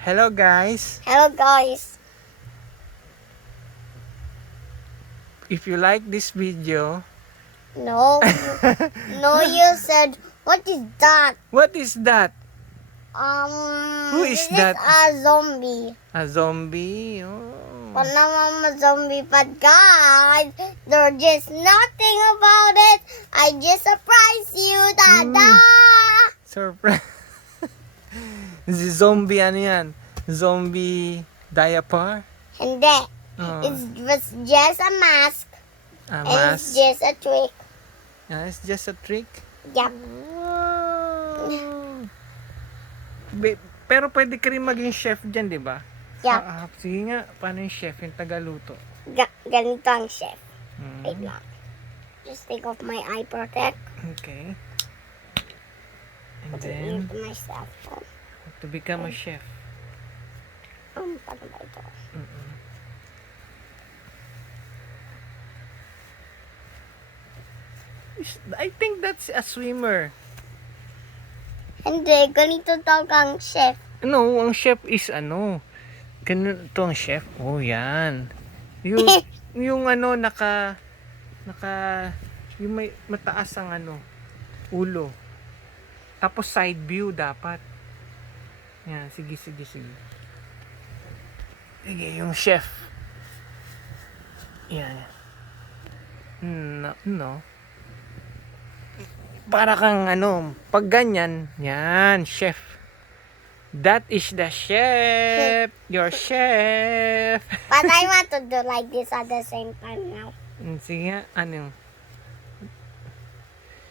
Hello guys. Hello guys. If you like this video, No, you said, what is that? what is that? Who is this that? is a zombie. A zombie? Oh. I'm a zombie, but guys, there's just nothing about it. I just surprised you, Dada. Surprise. Si zombie ano yan? Zombie diaper? Hindi. Oh. It was just a mask. A And it's mask? just a trick. It's just a trick? Yep. Wow. Pero pwede ka rin maging chef dyan, di ba? Yep. Sige nga, paano yung chef, yung tagaluto? Ganito ang chef. Hmm. Wait lang. Just take off my eye protect. Okay. And Put it then, into my cell phone. to become a chef. Paano ba ito? I think that's a swimmer. Hindi, ganito tawag ang chef. No, ang chef is ano. Ganito ang chef. Oh, yan. Yung, yung ano, yung may mataas ang ano, ulo. Tapos side view dapat. Yan, sige. Sige, yung chef. Yan. No. Para kang ano, pag ganyan, yan, chef. That is the chef. Your chef. But I want to do like this at the same time now. Sige nga, ano?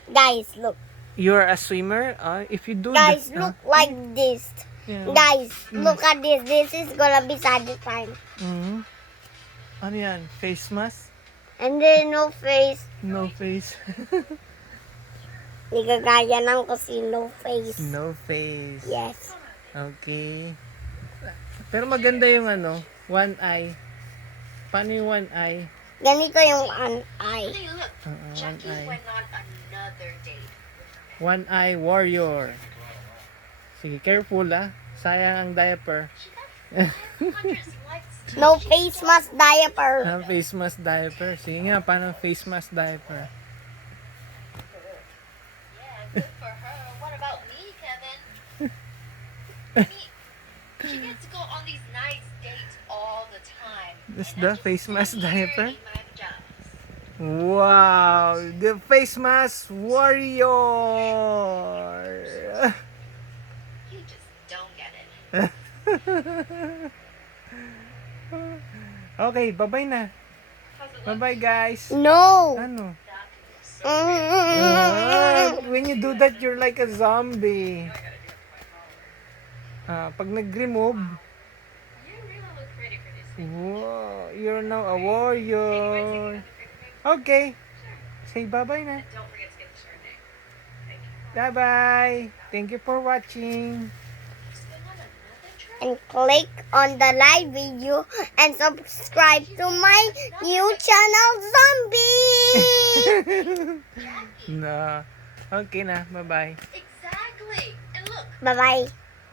Guys, look. You're a swimmer? If you do Guys, that, look like this. yeah. Guys, look at this. This is gonna be satisfying. Mhm. Ano yan? Face mask? And then no face. No face. Hindi kagaya ng kasi no face. No face. Yes. Okay. Pero maganda yung ano, one eye. Paano yung one eye? Ganito yung an eye. Hey, look, One Jackie eye. went on another date. One eye warrior. Sige, careful sayang ang diaper. She got 500 likes. No face mask diaper. Face mask diaper. Sige nga, paano face mask diaper? Yeah, good for her. What about me, Kevin? I mean, she gets to go on these nice dates all the time. This And the I'm just face mask sitting here diaper? in my pajamas. Wow! The face mask warrior! You just don't get it. Okay, bye-bye na. How's it look? Bye-bye guys. No. Ano? Mm. When you do that, you're like a zombie. Pag nag-remove, You really look pretty for this. wow, you're now a warrior. Okay. Say bye-bye na. Don't forget to get the shirt name. Thank you. Bye-bye. Thank you for watching. Just went on another trip? And click on the live video and subscribe to my new channel, Zombie. No. Okay na. Bye-bye. Exactly. And look. Bye-bye.